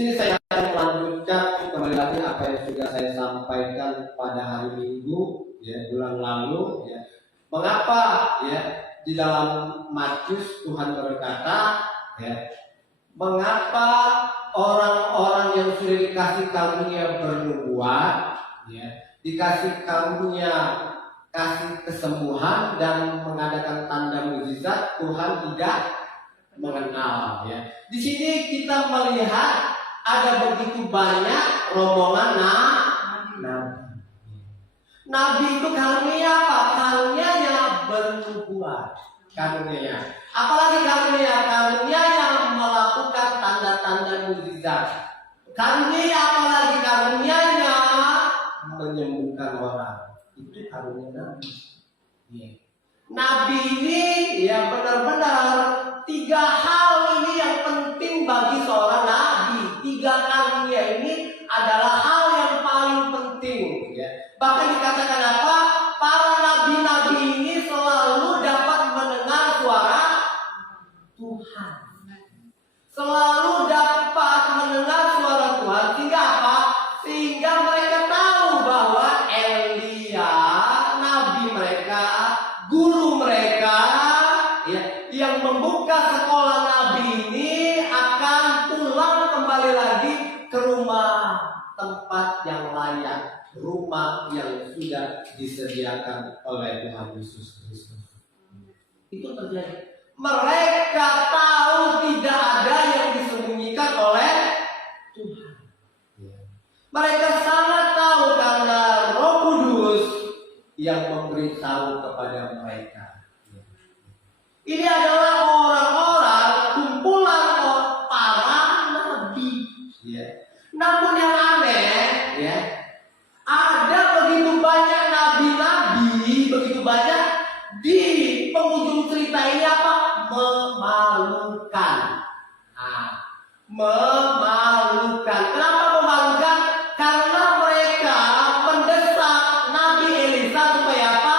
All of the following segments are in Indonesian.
sini saya akan melanjutkan kembali lagi apa yang sudah saya sampaikan pada hari Minggu, ya, bulan lalu, ya. Mengapa, ya, di dalam Matius Tuhan berkata, ya, mengapa orang-orang yang sudah dikasih karunia bernubuat, ya, dikasih karunia kasih kesembuhan dan mengadakan tanda mukjizat, Tuhan tidak mengenal, ya. Di sini kita melihat ada begitu banyak rombongan nabi. Nabi itu karunia apa? Karunianya bernubuat. Karunia. Apalagi karunia yang melakukan tanda-tanda mukjizat. Karunia apalagi karunianya menyembuhkan orang. Itu karunia nabi. Yeah. Nabi ini ya benar-benar 3 hal ini yang penting bagi seorang nabi. 3 karunia ini adalah hal yang paling penting, ya. Bahkan dikatakan apa? Para nabi-nabi ini selalu dapat mendengar suara Tuhan. Selalu dapat mendengar suara Tuhan. Sehingga apa? Sehingga mereka tahu bahwa Elia, nabi mereka, guru mereka, ya, yang membuka sekolah nabi ini akan pulang kembali lagi ke rumah tempat yang layak, rumah yang sudah disediakan oleh Tuhan Yesus Kristus. Itu terjadi. Mereka tahu tidak ada yang disembunyikan oleh Tuhan. Mereka sangat tahu karena Roh Kudus yang memberitahu kepada mereka. Ini adalah orang-orang kumpulan para nabi. Namun yang aneh, ya, ada begitu banyak nabi-nabi, begitu banyak di penghujung cerita ini apa? Memalukan. Memalukan. Kenapa memalukan? Karena mereka mendesak Nabi Elisa supaya apa?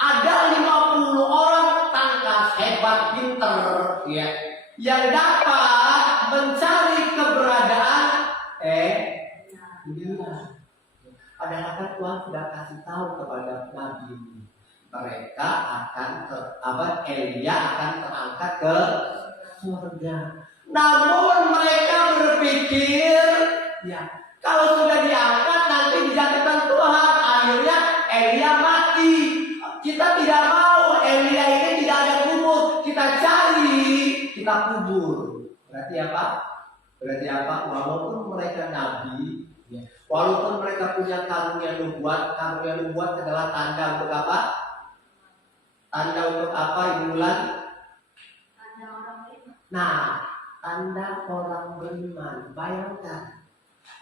Ada 50 orang tangkas hebat, pinter, ya, yang dapat mencari keberadaan Elia. Padahal kan Tuhan sudah kasih tahu kepada Nabi ini, mereka akan Elia akan terangkat ke surga. Namun mereka berpikir, ya, kalau sudah diangkat nanti dijatuhkan Tuhan, akhirnya Elia mati. Kita tidak mau Elia ini tidak ada kubur, kita cari, kita kubur. Berarti apa? Walaupun mereka nabi, ya, walaupun mereka punya karunia nubuat adalah tanda untuk apa? Tanda untuk apa, Ibu Bulan? Nah, tanda orang beriman. Bayangkan,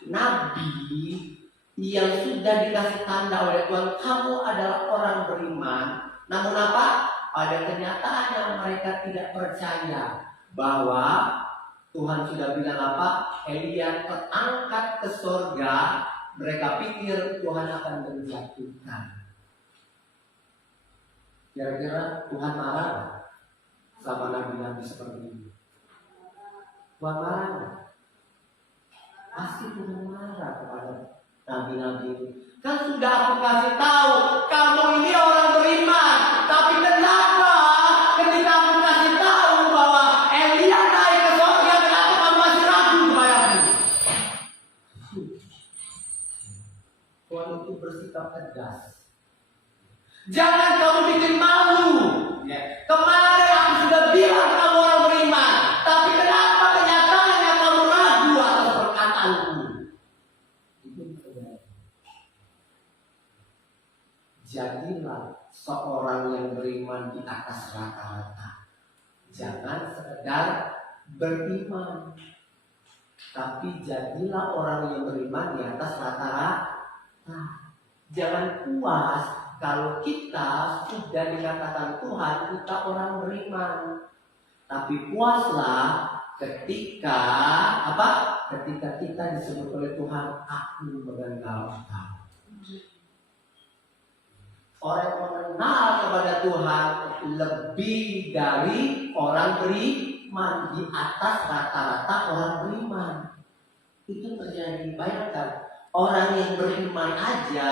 nabi yang sudah dikasih tanda oleh Tuhan, kamu adalah orang beriman. Namun apa? Pada kenyataannya mereka tidak percaya bahwa Tuhan sudah bilang apa? Elia terangkat ke surga. Mereka pikir Tuhan akan menjatuhkan. Kira-kira Tuhan marah sama nabi-nabi seperti ini? Tuhan marah? Pasti Tuhan marah kepada nabi-nabi ini. Kan sudah aku kasih tahu, kamu ini orang beriman. Tapi kenapa ketika aku kasih tahu bahwa Elia naik ke surga, kenapa kamu masih ragu kepadaku? Tuhan itu bersikap tegas. Jangan kamu bikin malu. Ya. Kemarin aku sudah bilang kamu orang beriman, tapi kenapa kenyataannya kamu ragu atas perkataanku? Jadilah seorang yang beriman di atas rata-rata. Jangan sekedar beriman, tapi jadilah orang yang beriman di atas rata-rata. Jangan puas kalau kita sudah dikatakan Tuhan kita orang beriman, tapi puaslah ketika apa? Ketika kita disebut oleh Tuhan, aku mengenal Engkau. Orang yang mengenal kepada Tuhan lebih dari orang beriman, di atas rata-rata orang beriman. Itu terjadi. Bayangkan orang yang beriman aja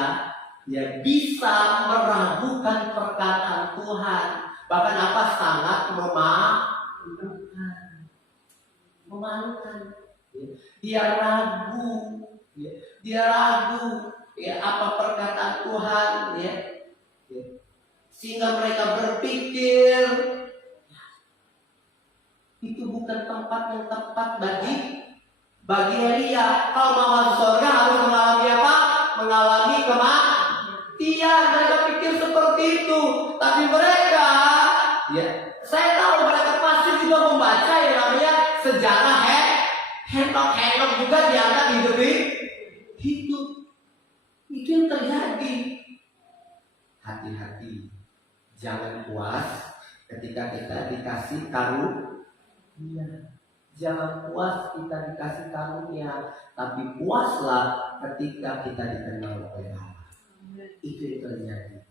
ya bisa meragukan perkataan Tuhan. Bahkan apa sangat memalukan. Dia ragu, dia ragu ya apa perkataan Tuhan ya. Sehingga mereka berpikir itu bukan tempat yang tepat bagi Elia. Kalau mau masuk surga harus mengalami apa? Mengalami kematian. Mereka pikir seperti itu. Tapi mereka, ya, saya tahu mereka pasti juga membaca yang namanya sejarah Henok juga diangkat hidup. Itu yang terjadi. Hati-hati, jangan puas ketika kita dikasih karunia. Jangan puas kita dikasih karunia, tapi puaslah ketika kita dikenal oleh Allah. Itu yang terjadi.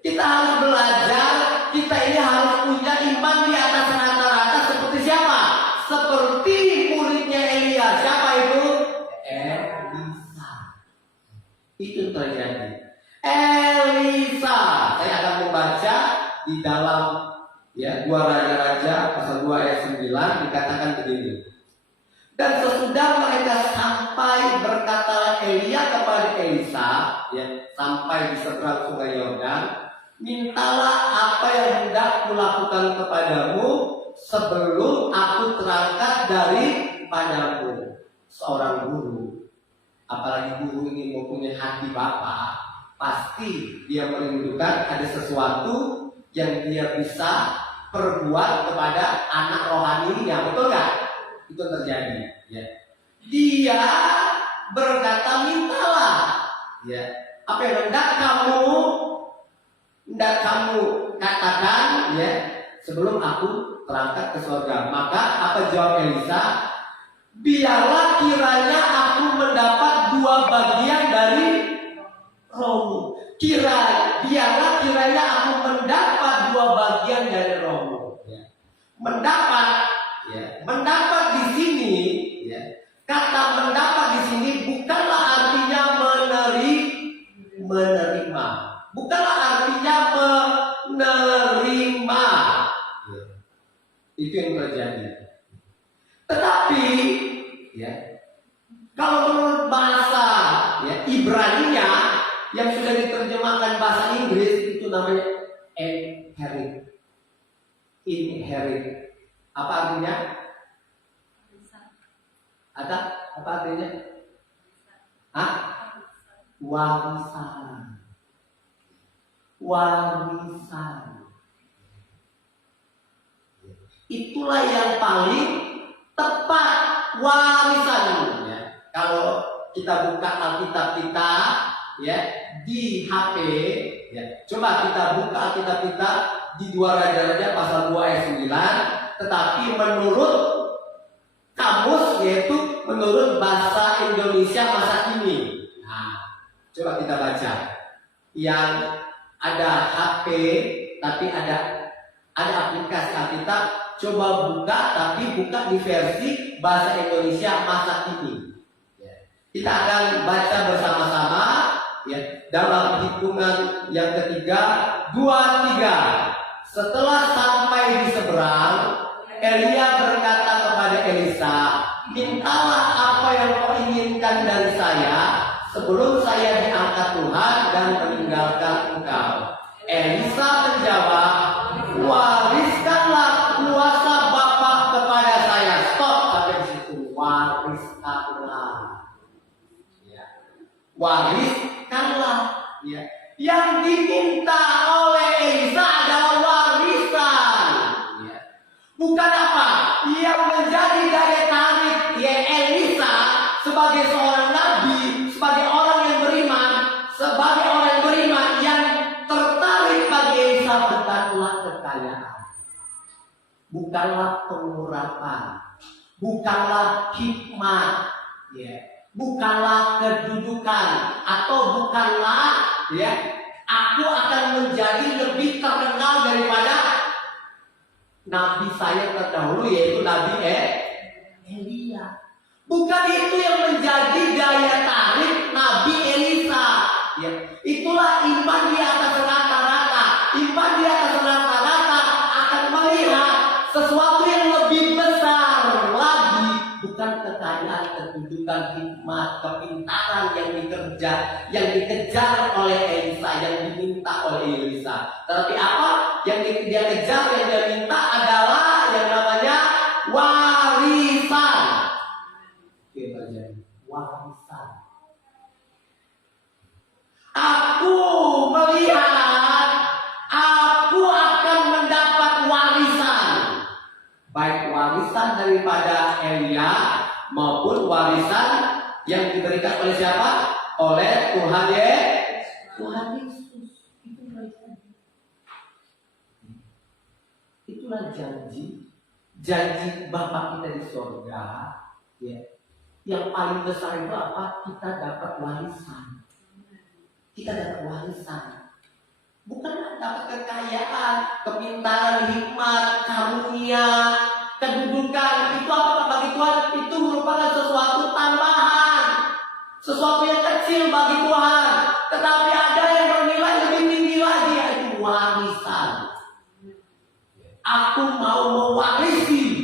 Kita harus belajar, kita ini harus punya iman di atas rata-rata seperti siapa? Seperti muridnya Elia. Siapa itu? Elisa. Itu yang terjadi. Elisa. Saya akan membaca di dalam 2 Raja-Raja pasal 2 ayat 9 dikatakan begini. Dan sesudah mereka sampai, berkatalah Elia kepada Elisa, sampai di seberang sungai Yordan, mintalah apa yang hendak kulakukan kepadamu sebelum aku terangkat daripadamu. Seorang guru, apalagi guru ini mempunyai hati Bapa, pasti dia merindukan ada sesuatu yang dia bisa perbuat kepada anak rohaninya, betul nggak? Itu terjadi. Dia berkata mintalah, apa yang hendak kamu katakan, sebelum aku terangkat ke surga. Maka apa jawab Elisa? Biarlah kiranya aku mendapat 2 bagian dari rohmu. Biarlah kiranya aku mendapat 2 bagian dari rohmu. Mendapat di sini, kata mendapat di sini bukanlah artinya menerima, bukanlah artinya menerima. Itu yang terjadi. Tetapi, kalau menurut bahasa Ibraninya yang sudah diterjemahkan bahasa Inggris itu namanya inherit. Apa artinya? Apa artinya? Warisan. Itulah yang paling tepat, warisan. Kalau kita buka Alkitab kita, di HP, coba kita buka Alkitab kita di 2 Raja-Raja pasal 2 ayat 9. Tetapi menurut kamus, yaitu menurut bahasa Indonesia masa kini. Coba kita baca. Yang ada HP, tapi ada aplikasi Alkitab. Coba buka, tapi buka di versi bahasa Indonesia masa kini. Kita akan baca bersama-sama dalam hitungan yang ketiga, 2, 3. Setelah sampai di seberang, Elia berkata kepada Elisa, mintalah apa yang kau inginkan dari saya sebelum saya diangkat Tuhan dan meninggalkan engkau. Elisa menjawab, wariskanlah kuasa Bapa kepada saya. Stop sampai di situ. Wariskanlah. Yang diminta oleh Elisa adalah warisan. Bukan apa? Yang menjadi daya tarik Elisa sebagai seorang nabi, sebagai orang yang beriman, yang tertarik bagi Elisa bukanlah kekayaan, bukanlah pengurapan, bukanlah hikmat, bukanlah kedudukan, atau bukanlah aku akan menjadi lebih terkenal daripada nabi saya terdahulu, yaitu Nabi Elia. Bukan itu yang menjadi daya tarik Nabi Elisa. Ya, itulah iman di atas rata-rata. Iman di atas rata-rata akan melihat sesuatu yang lebih besar lagi, bukan kekayaan, kedudukan, hikmat, kepintaran yang dikejar oleh Elisa, yang diminta oleh Elisa. Tetapi apa yang dia kejar, yang dia minta adalah yang namanya warisan. Warisan. Aku melihat aku akan mendapat warisan, baik warisan daripada Elia maupun warisan yang diberikan oleh siapa? Oleh Tuhan Yesus. Itulah janji Bapa kita di surga, ya. Yang paling besar itu apa? Kita dapat warisan. Kita dapat warisan. Bukan dapat kekayaan, kepintaran, hikmat, karunia, kedudukan. Itu apa bagi Tuhan? Itu merupakan sesuatu tambahan, sesuatu yang kecil bagi Tuhan. Tetapi ada yang bernilai lebih tinggi lagi, yaitu warisan. Aku mau mewarisi.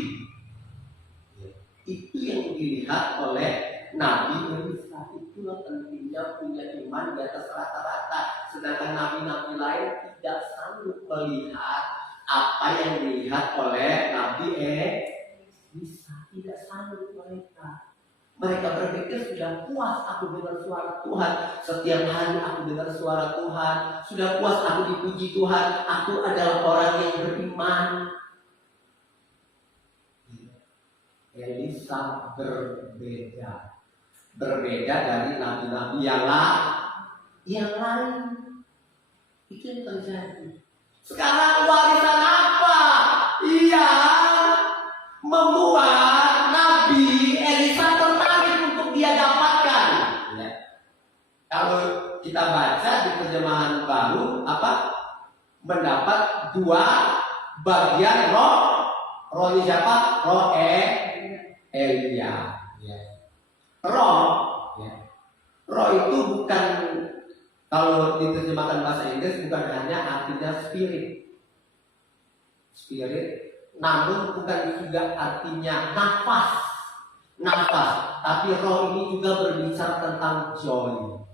Itu yang dilihat oleh Nabi Elisa. Itulah pentingnya punya iman di atas rata-rata. Sedangkan nabi-nabi lain tidak sanggup melihat apa yang dilihat oleh Nabi Elisa. Tidak sanggup mereka. Mereka berpikir sudah puas aku dengar suara Tuhan. Setiap hari aku dengar suara Tuhan. Sudah puas aku dipuji Tuhan. Aku adalah orang yang beriman. Elisa berbeda dari nabi-nabi yang lain. Itu yang terjadi. Sekarang warisan apa yang membuat Nabi Elisa tertarik untuk dia dapatkan? Ya. Kalau kita baca di terjemahan baru, apa? Mendapat dua bagian roh. Rohnya siapa? Roh Elia. Ya. Roh, ya. Roh itu bukan, kalau diterjemahkan bahasa Inggris, bukan hanya artinya spirit, namun bukan juga artinya nafas, tapi roh ini juga berbicara tentang joy.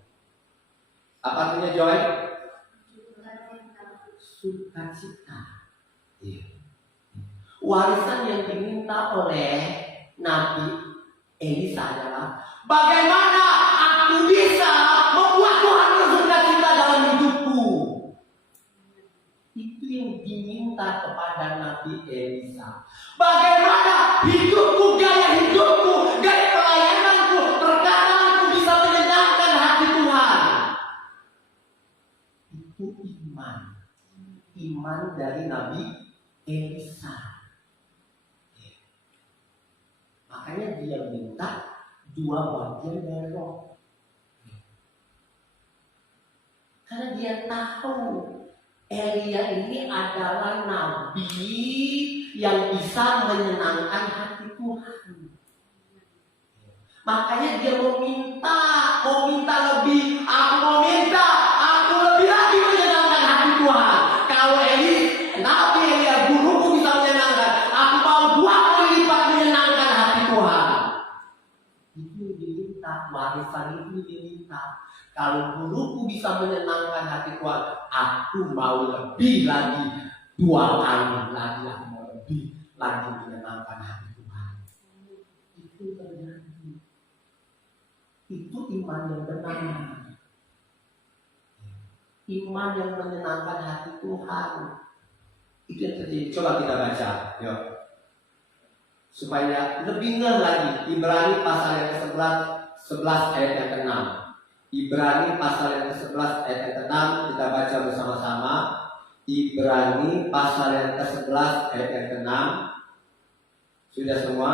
Apa artinya joy? Sukacita. Ya. Warisan yang diminta oleh Nabi Elisa adalah bagaimana aku bisa membuat Tuhan bersukacita dalam hidupku. Itu yang diminta kepada Nabi Elisa. Bagaimana gaya hidupku, gaya pelayananku, perkataanku bisa menyenangkan hati Tuhan. Itu iman dari Nabi Elisa. Makanya dia minta dua bagian dari roh. Karena dia tahu Elia ini adalah nabi yang bisa menyenangkan hati Tuhan. Makanya dia meminta lebih. Aku lebih lagi menyenangkan hati Tuhan. Kalau Nabi Elia guruku bisa menyenangkan, aku mau 2 kali lipat menyenangkan hati Tuhan. Itu diminta, warisan itu diminta. Kalau guruku bisa menyenangkan hati Tuhan, aku mau lebih lagi 2 kali lagi, aku mau lebih lagi menyenangkan hati Tuhan. Itu terjadi. Itu iman yang benar. Iman yang menyenangkan hati Tuhan. Itu yang terjadi. Coba kita baca, yuk. Supaya lebih ngeh lagi. Ibrani pasal yang ke-11 ayat yang ke-6. Ibrani pasal yang ke-11 ayat yang ke-6, kita baca bersama-sama. Ibrani pasal yang ke-11 ayat yang ke-6. Sudah semua?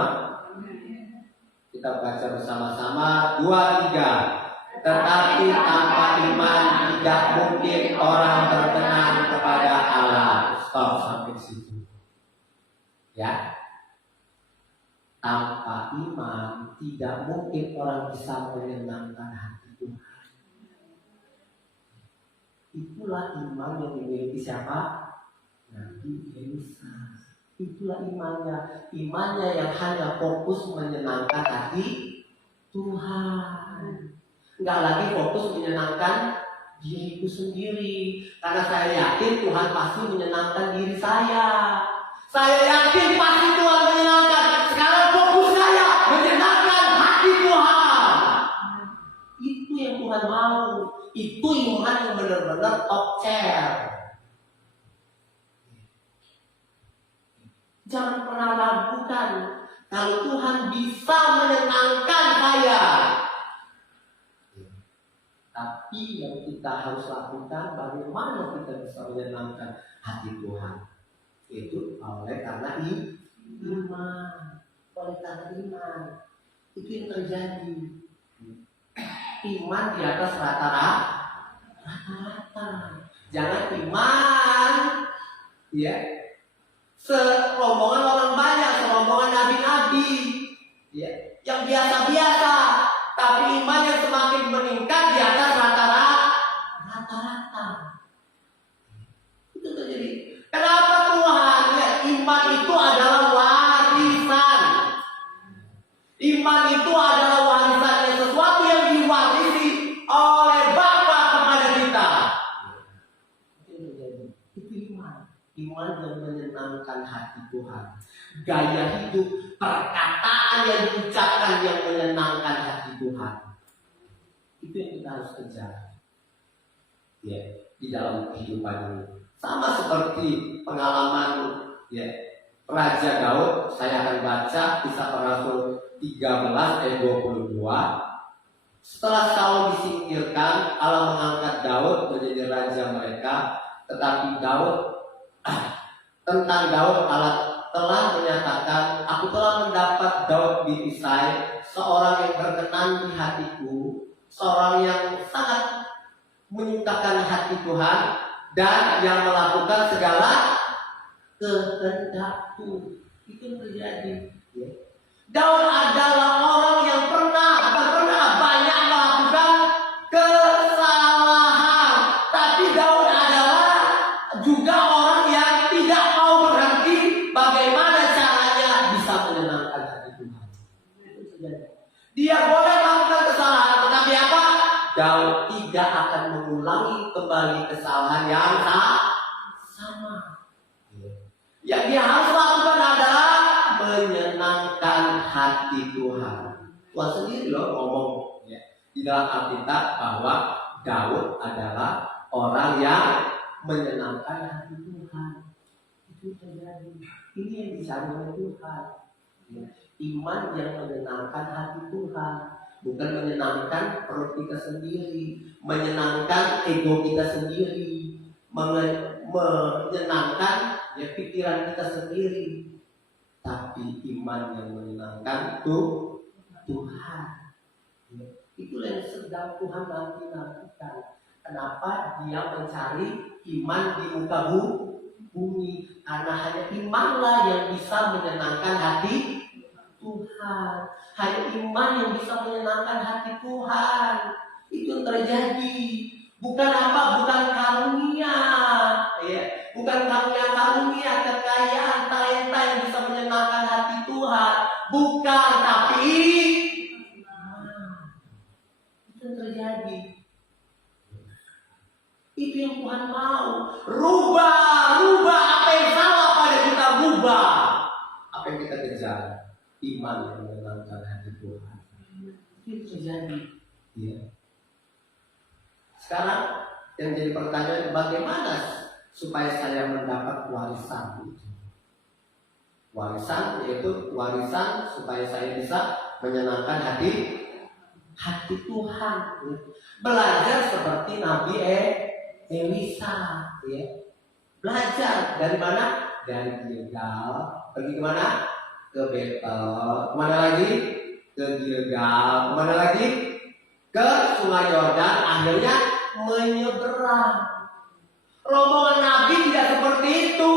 Kita baca bersama-sama. 2, 3. Tetapi tanpa iman tidak mungkin orang berkenan kepada Allah. Stop sampai situ. Ya. Tanpa iman tidak mungkin orang bisa menyenangkan hati Tuhan. Itulah iman yang dimiliki siapa? Nabi Elisa. Itulah imannya. Imannya yang hanya fokus menyenangkan hati Tuhan. Enggak lagi fokus menyenangkan diriku sendiri. Karena saya yakin Tuhan pasti menyenangkan diri saya. Saya yakin pasti Tuhan menyenangkan. Sekarang fokus saya menyenangkan hati Tuhan. Itu yang Tuhan mau. Itu iman yang benar-benar top chair. Jangan pernah ragukan kalau Tuhan bisa menyenangkan saya. Tapi yang kita harus lakukan, bagaimana kita bisa menyenangkan hati Tuhan? Itu oleh karena iman. Oleh karena iman. Itu yang terjadi. Iman di atas rata-rata. Jangan iman ya serombongan orang banyak, serombongan nabi-nabi ya, yang biasa-biasa, tapi iman yang semakin meningkat di atas rata-rata. Itu terjadi. Kenapa Tuhan? Ya, iman itu adalah warisan. Iman itu adalah warisan yang sesuatu yang diwarisi oleh Bapa kepada kita. Itu iman. Iman yang menyenangkan hati Tuhan. Gaya hidup, perkataan yang diucapkan yang menyenangkan hati Tuhan. Itu yang kita harus kejar. Ya, di dalam kehidupan ini. Sama seperti pengalaman ya, Raja Daud. Saya akan baca Kisah Para Rasul 13 ayat 22. Setelah Saul disingkirkan, Allah mengangkat Daud menjadi raja mereka. Tetapi tentang Daud Allah telah menyatakan, aku telah mendapat Daud bin Isai, seorang yang berkenan di hatiku, seorang yang sangat menyukakan hati Tuhan dan yang melakukan segala kehendakku. Itu yang terjadi. Daud adalah orang yang pernah banyak melakukan kesalahan, tapi Daud adalah juga orang yang tidak mau berhenti bagaimana caranya bisa menyenangkan hati Tuhan. Dia boleh melakukan kesalahan, tetapi apa? Daud tidak akan mengulangi kembali kesalahan yang sama. Yang dia harus lakukan adalah menyenangkan hati Tuhan. Tuhan sendiri loh ngomong ya, di dalam Alkitab bahwa Daud adalah orang yang menyenangkan hati Tuhan. Itu terjadi. Ini yang dicari oleh Tuhan. Ya. Iman yang menyenangkan hati Tuhan, bukan menyenangkan perut kita sendiri, menyenangkan ego kita sendiri, menyenangkan ya pikiran kita sendiri. Tapi iman yang menyenangkan itu Tuhan. Ya. Itulah yang sedang Tuhan nanti-nantikan. Kenapa dia mencari iman di muka bumi? Karena hanya imanlah yang bisa menyenangkan hati Tuhan. Hanya iman yang bisa menyenangkan hati Tuhan. Itu yang terjadi. Bukan apa? Bukan karunia. Ya. Bukan karunia, kekayaan, talenta yang bisa menyenangkan hati Tuhan. Bukan, tapi itu yang terjadi. Itu yang Tuhan mau. Rubah apa yang salah pada kita, rubah apa yang kita kejar. Iman yang menyenangkan hati Tuhan. Itu terjadi. Ya. Sekarang yang jadi pertanyaan, bagaimana supaya saya mendapat warisan itu? Warisan yaitu warisan supaya saya bisa menyenangkan hati Tuhan. Belajar seperti Nabi Elisa, ya. Belajar dari mana? Dari Gilgal. Pergi kemana? Ke Betel. Kemana lagi? Ke Gilgal. Kemana lagi? Ke Sungai Yordan. Akhirnya menyeberang. Rombongan Nabi tidak seperti itu.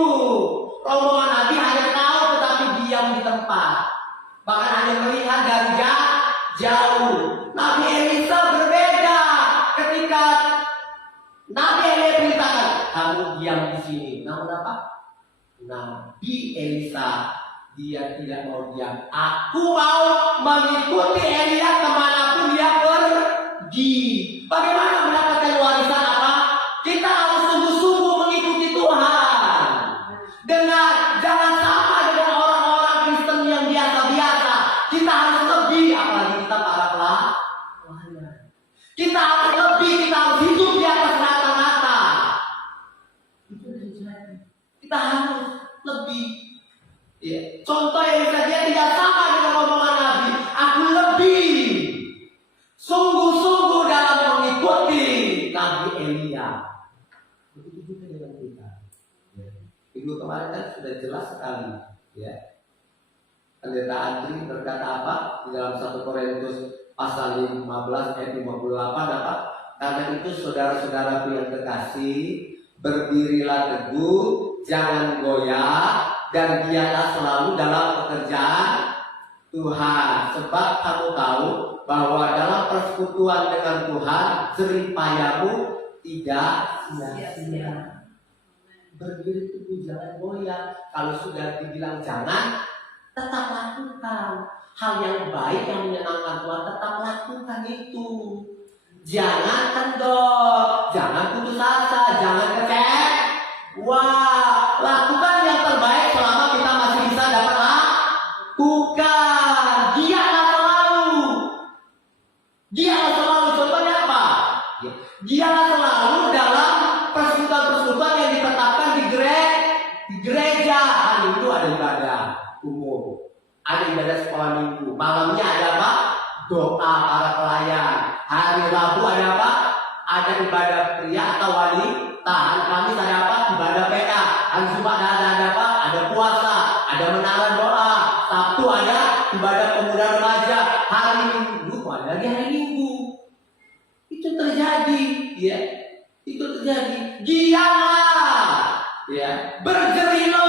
Rombongan Nabi hanya tahu tetapi diam di tempat. bahkan hanya melihat dari jauh. Nabi Elisa berbeda. Ketika Nabi Elia perintahkan, kamu diam di sini. Namun apa? Nabi Elisa dia tidak mau diam. Aku mau mengikuti Elia kemanapun dia pergi. Bagaimana mendapatkan warisan apa? Kita harus sungguh-sungguh mengikuti Tuhan. Dengan jangan sama dengan orang-orang Kristen yang biasa-biasa. Kita harus lebih, apalagi kita para pelayan. Kita harus lebih, kita harus hidup di atas rata-rata. Itu terjadi. Kita harus lebih. Ya. Contoh yang dia tidak sama dengan omongan Nabi. Aku lebih sungguh-sungguh dalam mengikuti Nabi Elia. Begitu juga dengan kita. Ya. Minggu kemarin kan sudah jelas sekali. Ya. Pendeta Andri berkata apa? Di dalam 1 Korintus pasal 15 ayat 58 apa? Karena itu saudara-saudaraku yang terkasih, berdirilah teguh, jangan goyah, dan giatlah selalu dalam pekerjaan Tuhan. Sebab kamu tahu bahwa dalam persekutuan dengan Tuhan jeripayamu tidak sia-sia. Berdiri teguh, jangan goyah. Kalau sudah dibilang jangan, tetap lakukan. Hal yang baik yang menyenangkan Tuhan, tetap lakukan itu. Jangan kendor, jangan putus asa, jangan kecewa. Lakukan yang terbaik selama kita masih bisa dapat lakukan. Giatlah selalu. Giatlah selalu. Contohnya apa? Giatlah selalu dalam persekutuan-persekutuan yang ditetapkan di gereja. Hari itu ada ibadah umum, ada ibadah sekolah minggu. Malamnya ada apa? Doa para pelayan. Hari Rabu ada apa? Ada ibadah pria atau wanita. Hari Kamis ada apa? Ibadah PA. Hari Jumat ada apa? Ada puasa, ada menara doa. Sabtu ada ibadah pemuda remaja. Hari Minggu ada lagi hari Minggu. Itu terjadi, ya. Itu terjadi. Giatlah, ya. Bergerilah,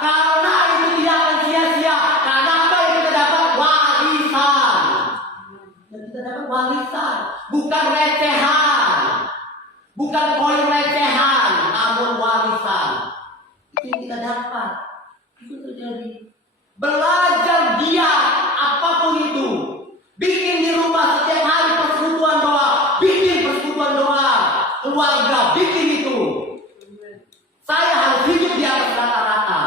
karena itu tidak akan sia-sia. Karena apa yang kita dapat? Warisan. Dan kita dapat warisan, bukan recehan, bukan koin recehan, namun warisan. Itu yang kita dapat. Itu terjadi. Belajar giat apapun itu. Bikin di rumah setiap hari persekutuan doa. Bikin persekutuan doa. Keluarga bikin itu. Saya harus hidup di atas rata-rata.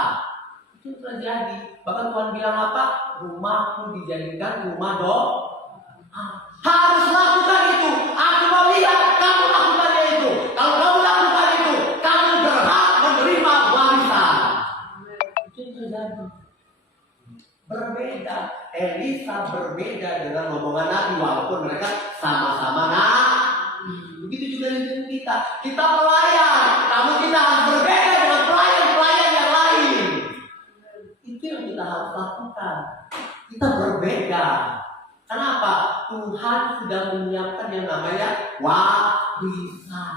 Itu terjadi. Bahkan Tuhan bilang apa? Rumahku dijadikan rumah doa. Harus lakukan itu. Aku mau lihat kamu lakukannya itu. Kalau kamu lakukan itu, kamu berhak menerima warisan. Itu terjadi. Berbeda. Elisa berbeda dengan omongan Nabi, walaupun mereka sama-sama Nabi. Begitu juga dengan kita. Kita pelayan, namun kita harus berbeda dengan pelayan-pelayan yang lain. Itu yang kita harus lakukan. Kita berbeda. Kenapa? Tuhan sudah menyiapkan yang namanya warisan.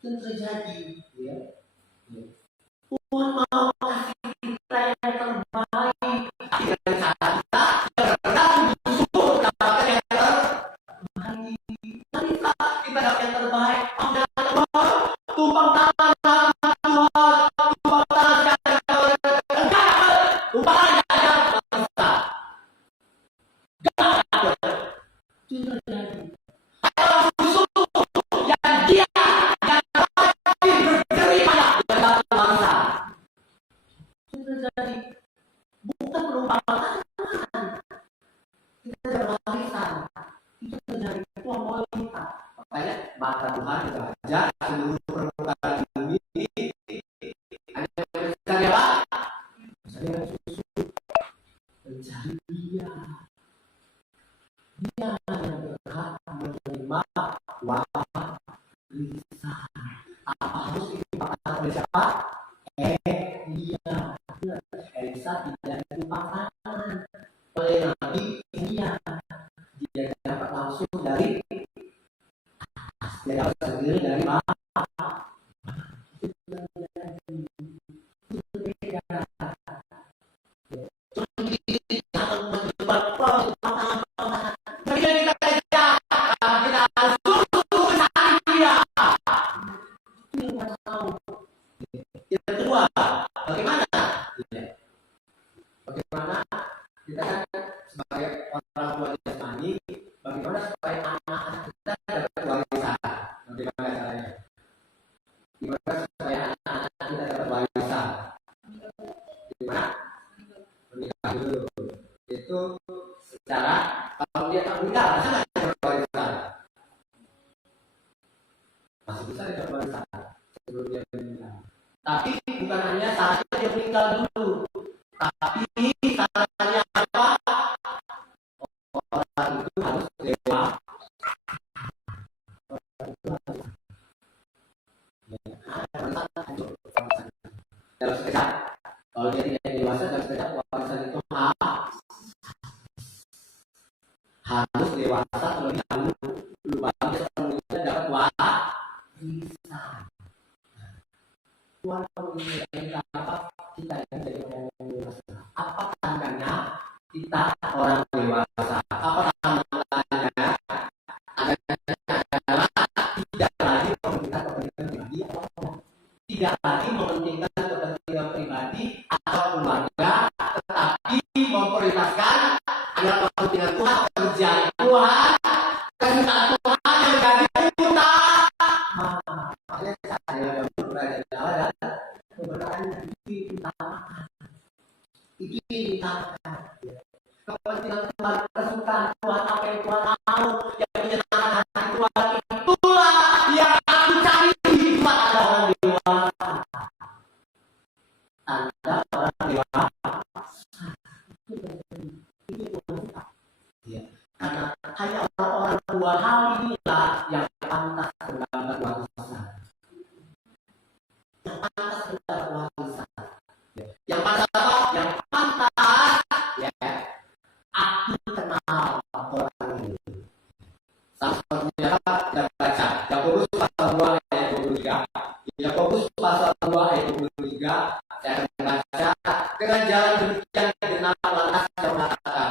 Itu terjadi. Ya. Tuhan mau kasih kita yang terbaik. Dengan cara kita sungguh-sungguh dapatkan yang terbaik. Kita dapat yang terbaik. Tumpang tangan sama Tuhan. Tumpang tangan enggak. Tumpang tangan enggak. Itu terjadi. Sungguh-sungguh yang dia yang rajin berdiri pada dalam warisan. Itu terjadi. Bukan penumpang tangan. Kita berwarisan. Itu terjadi. Tuhan mau kita. Makanya mata Tuhan belajar seluruh permukaan bumi. Ada yang mencari apa? Mencari susu. Mencari dia. Dia yang berhak menerima warisan. Apa harus ditumpahkan oleh siapa? Dia. Elisa tidak ditumpahkan oleh Nabi Elia. Dia dapat langsung dari atas. Dia dapat sendiri dari bawah. Itu berbeda. sebagai orang tua jasmani, bagaimana supaya anak-anak kita dapat warisan? Bagaimana caranya? Gimana supaya anak-anak kita dapat warisan? Gimana? Menikah dulu. Itu secara kalau dia tak menikah, masa nggak dapat warisan? Masih bisa dapat warisan sebelum dia meninggal. Tapi bukan hanya syaratnya dia meninggal dulu, tapi syaratnya apa? Orang itu harus dewa. Dalam sekejap, kalau dia tidak dewasa dalam sekejap warisan itu harus dewasa terlebih dahulu, baru dia sepenuhnya dapat warisan. Tuhan menginginkan apa? Kita yang jadi orang yang dewasa. Apa tandanya kita orang dewasa? Apa tandanya? Adalah tidak lagi mementingkan kepentingan pribadi atau tidak lagi mementingkan kepentingan pribadi atau keluarga, tetapi memprioritaskan adalah kepentingan Tuhan, kerjaan Tuhan, kehendak Tuhan yang menjadi utama. Makanya saya berada dan kebenaran itu diutamakan. Itu diutamakan. Kepentingan Tuhan, kesukaan Tuhan, apa yang Tuhan mau, yang menyenangkan hati Tuhan, itulah yang aku cari di hikmat ada orang dewasa. Tanda orang dewasa. Itu Tuhan. Ya. Karena hanya orang-orang dua hal inilah yang pantas mendapat warisan. Yang pantas mendapat warisan. Yang pantas apa? Yang pantas ya. Aku kenal orang ini. Salah satunya apa? Kita baca Yakobus pasal 2 ayat 23. Yakobus pasal 2 ayat 23. Saya akan membaca. Dengan jalan demikian dengan lantas saya mengatakan,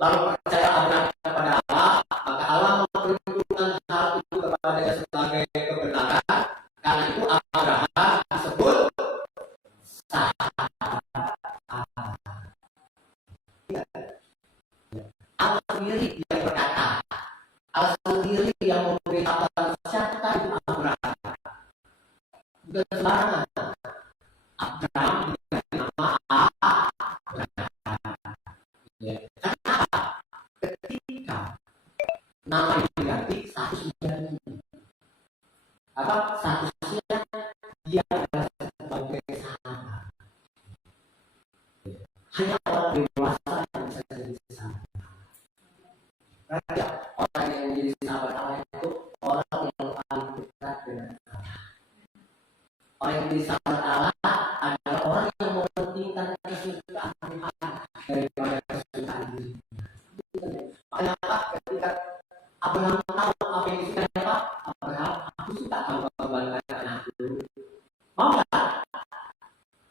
lalu percaya Abraham kepada Allah, maka Allah memperhitungkan hal itu kepadanya sebagai kebenaran. Karena itu Abraham disebut sah. Allah sendiri yang berkata, Allah sendiri yang memberitakan siapa itu Abraham. Bukan sembarangan. Abraham dikasih nama Abraham. Ya. Kenapa? Ketika nama itu diganti, status menjadi apa? Statusnya dia adalah sebagai sahabat. Hanya orang dewasa yang bisa jadi sahabat. Raja, orang yang menjadi sahabat Allah itu orang yang paling dekat dengan Allah. Orang yang menjadi sahabat Allah adalah orang yang mementingkan kesukaan Tuhan daripada kesukaan dirinya. Makanya ketika Abraham tahu apa yang disukai apa? Abraham, aku suka kamu mengorbankan anakku. Mau nggak?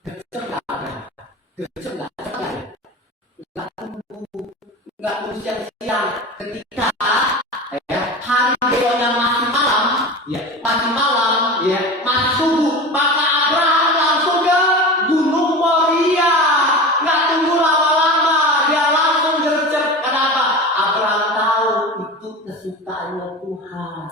Gercep nggak Abraham? Gercep nggak? Nggak tunggu siang-siang. Ketika hari dewannya masih malam, masih subuh, maka Abraham langsung ke Gunung Moria. Nggak tunggu lama-lama, dia langsung gercep. Kenapa? Abraham tahu itu kesukaannya Tuhan.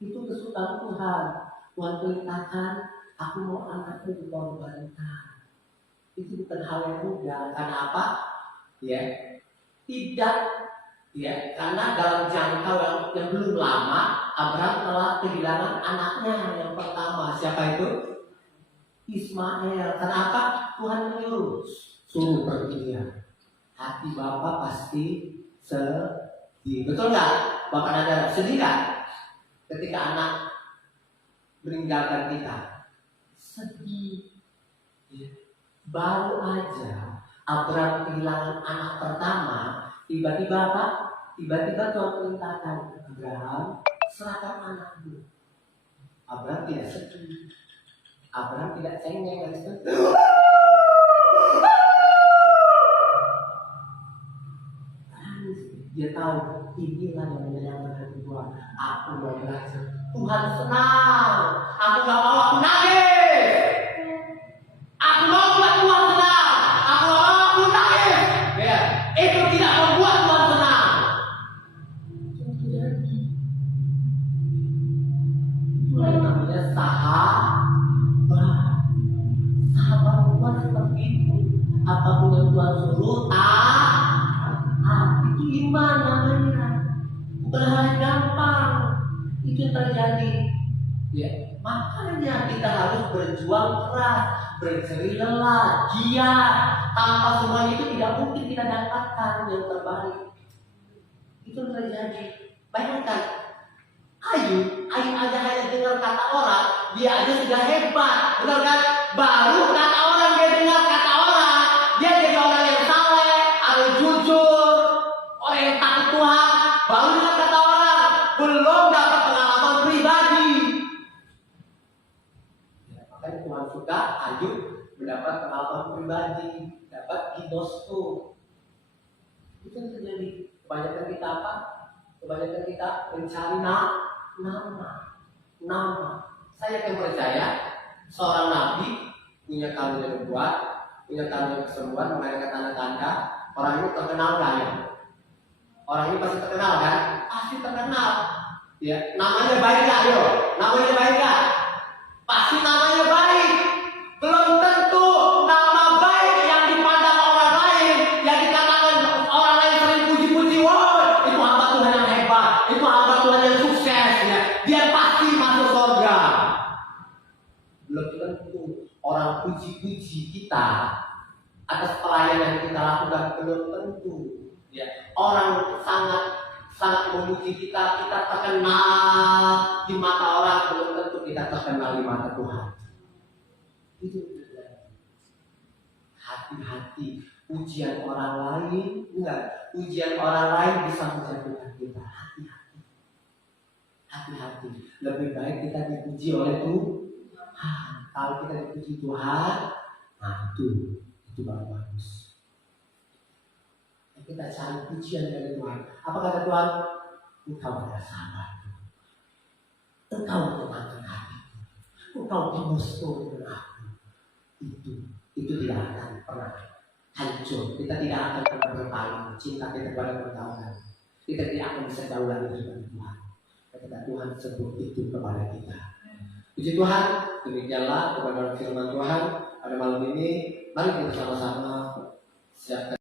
Itu kesukaan Tuhan. Tuhan perintahkan, aku mau anakku dikorbankan. Itu bukan hal yang mudah. Karena apa? Tidak. Karena dalam jangka yang belum lama, Abraham telah kehilangan anaknya yang pertama. Siapa itu? Ismail. Kenapa? Tuhan menyuruh, suruh pergi dia. Hati Bapak pasti sedih. Betul nggak? Bapak ada sedih kan? Ketika anak meninggalkan kita, sedih. Baru aja Abraham kehilangan anak pertama, tiba-tiba Tuhan perintahkan, Abraham, serahkan anakmu. Abraham tidak sedih, Abraham tidak cengeng dan sedih. Dia tahu inilah yang menyenangkan hati Tuhan. Aku mau belajar. Tuhan senang. Aku gak mau aku nangis. Aku mau buat Tuhan senang. Aku mau aku nangis. yang terjadi. Ya, makanya kita harus berjuang keras, berjerih lelah, giat. Tanpa semuanya itu tidak mungkin kita dapatkan yang terbaik. Itu yang terjadi. Bayangkan, Ayub aja hanya dengar kata orang, dia aja sudah hebat, benar kan? Baru kata orang dia dengar kata orang, dia jadi orang yang saleh, orang yang jujur, orang yang takut Tuhan. Baru dengar kata orang, belum dapat pengalaman pribadi. Ya, makanya Tuhan suka Ayub mendapat pengalaman pribadi, dapat hidosku. Itu yang terjadi. Kebanyakan kita apa? Kebanyakan kita mencari nama. Saya yang percaya seorang nabi punya karunia nubuat, punya karunia kesembuhan, mengadakan tanda-tanda. Orang ini terkenal kan ya? Orang ini pasti terkenal kan? Pasti terkenal. Ya, namanya baik gak? Yo, namanya baik gak? Pasti namanya baik. Belum tentu nama baik yang dipandang orang lain, yang dikatakan orang lain sering puji-puji, wah itu hamba Tuhan yang hebat, itu hamba Tuhan yang sukses, ya. Dia pasti masuk surga. Belum tentu orang puji-puji kita atas pelayanan yang kita lakukan, belum tentu. Ya, orang sangat memuji kita terkenal di mata orang, belum tentu kita terkenal di mata Tuhan. Itu hati-hati. Pujian orang lain, enggak, pujian orang lain bisa menjatuhkan kita. Hati-hati. Lebih baik kita dipuji oleh Tuhan. Kalau kita dipuji Tuhan, nah itu baru bagus. Kita cari pujian dari Tuhan. Apa kata Tuhan? Engkau adalah sahabat. Engkau temankan hatiku. Engkau tebusku dengan aku. Itu tidak akan pernah hancur. Kita tidak akan pernah berpaling. Cinta kita kepada Tuhan. Kita tidak akan bisa jauh lagi dari Tuhan. Ketika Tuhan sebut itu kepada kita. Puji Tuhan. Demikianlah kebenaran firman Tuhan pada malam ini. Mari kita sama-sama siapkan.